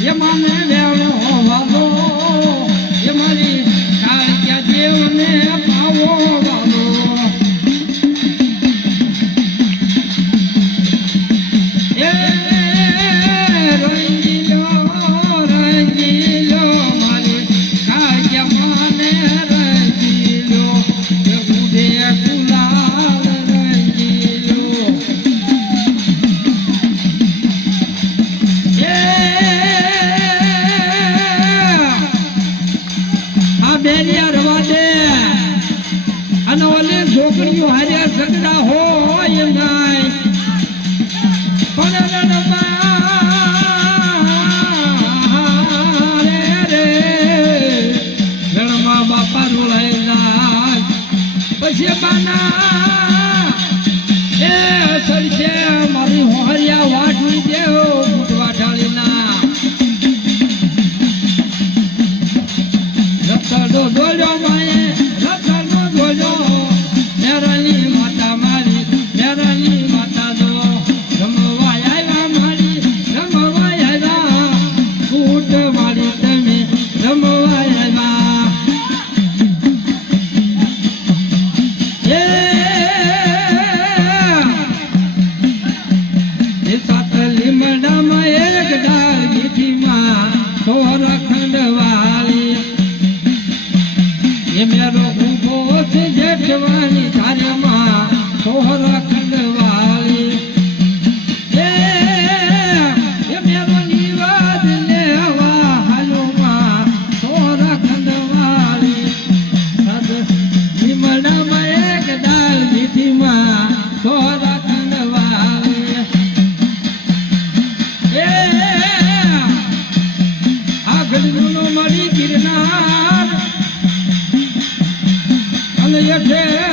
યમાને વેણો વાલો એ મારી કાળિયા દેવને પાવો વાલો એ લાગણીઓ હારે ઝઘડા હોય નાય. પણ પછી બાના, એ સડશે મારી હોરિયા વાટવી દેવો ફૂટવા ઢાળીના રતડો દોડ્યો હેઠે